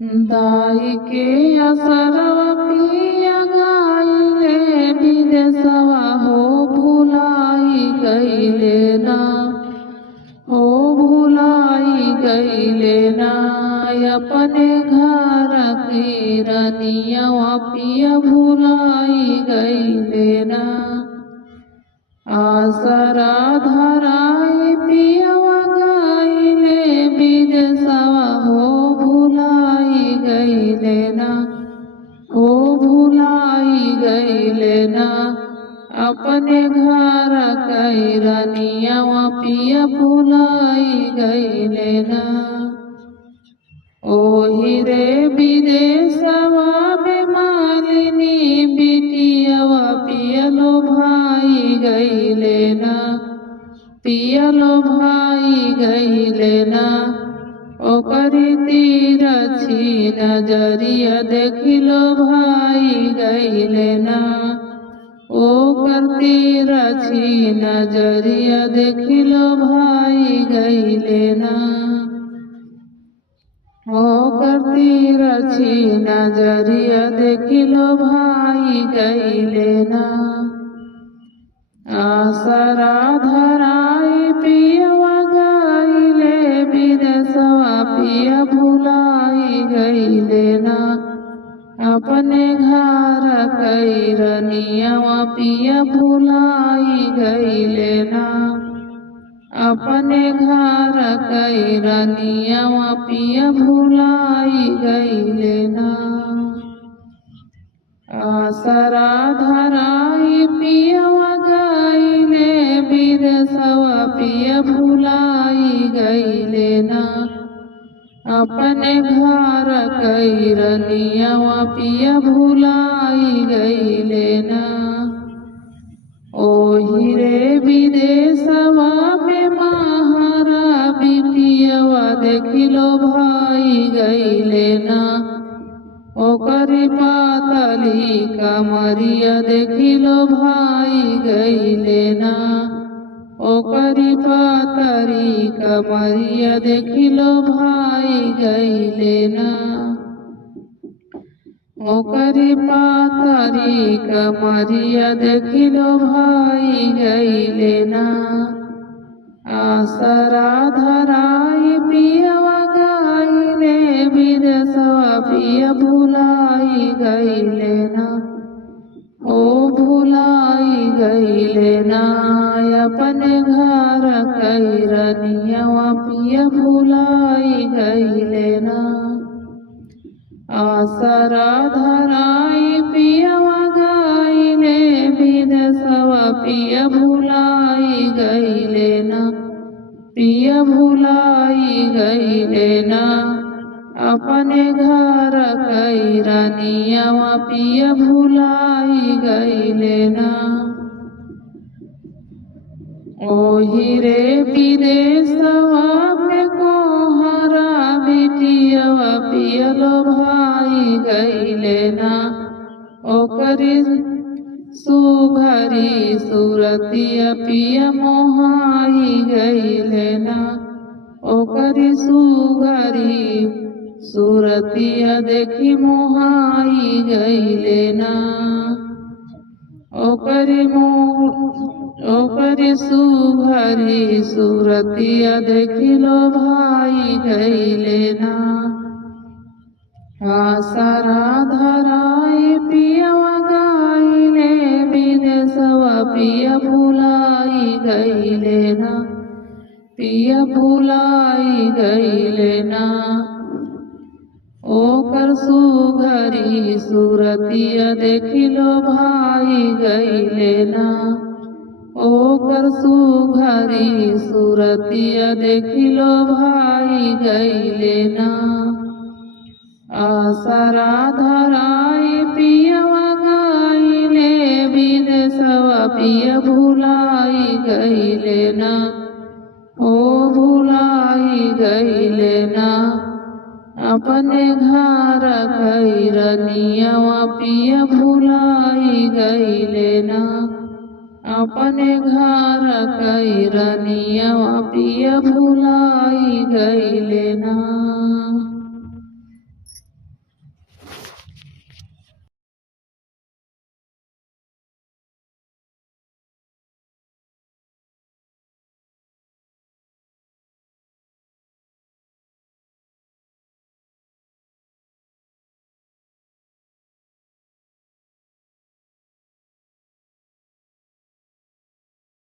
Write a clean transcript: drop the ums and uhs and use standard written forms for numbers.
दाई के असरवा पिया गाइले विदेशवा हो भुलाई गईले ना, हो भुलाई गईले ना। अपने घर की रनिया पिया भुलाई गईले ना। आसरा धराई पियवा गाइले विदेशवा हो भुलाई गईले ना, हो भुलाई गईले ना। अपने घर कई रनिया पिया भुलाई गईले ना। ओही रे विदेशवा में मालिनी बिटियवा पियलो भाई गईले ना, पियलो भाई गईले ना। ओकरी तीरछी नजरिया देखिलो भाई गईले ना, ओकर तीरछी नजरिया देखिलो भाई गईले ना। ओकर तीरछी नजरिया देखिलो भाई गईले ना। आसरा धराई पियवा गाइले विदेशवा पिया भुलाई गईले ना। अपने घर कई रनिया पिया भुलाई गईले ना। अपने घर कई रनिया पिया भुलाई गईले ना। आसरा धराई पियवा गाइले विदेशवा पिया भुलाई गईले ना। अपने घर कई रनिया पिया भुलाई गईले ना। ओही रे विदेशवा में महारा बिटियवा देखिलो भाई गईले ना। ओकरी पातली कमरिया देखिलो भाई गईले ना। ओकरी पातली कमरिया देखिलो भाई गईले ना। ओकरी पातली कमरिया देखिलो भाई गईले ना। आसरा धराई पियवा गाइले विदेशवा पिया भुलाई गईले ना, ओ भुलाई गईले ना। अपने घर कई रनिया पिया भुलाई गईले ना। आसरा धराई पियवा गाइले विदेशवा पिया भुलाई गईले ना, पिया भुलाई गईले ना। अपने घर कई रनिया पिया भुलाई गईले ना। ओही रे विदेशवा में कोहरा बिटियवा पियलो भाई गईले ना। ओकरी सुघरी सूरतिया पिया मोहाई गईले ना। ओकरी सुघरी सूरतिया देखी मोहाई गईले ना। ओकरी सुघरी सूरतिया देखिलो भाई गईले ना। आसरा धराई पियवा गाइले विदेशवा पिया भुलाई गईले ना, पिया भुलाई गईले ना। ओकर सुघरी सूरतिया देखिलो भाई गईले ना। ओकर सुघरी सूरतिया देखिलो भाई गईले ना। आसरा धराई पियवा गाइले विदेशवा पिया भुलाई गईले ना, ओ भुलाई गईले ना। अपने घर कई रनिया पिया भुलाई गईले ना। अपने घर कई रनिया पिया भुलाई गईले ना।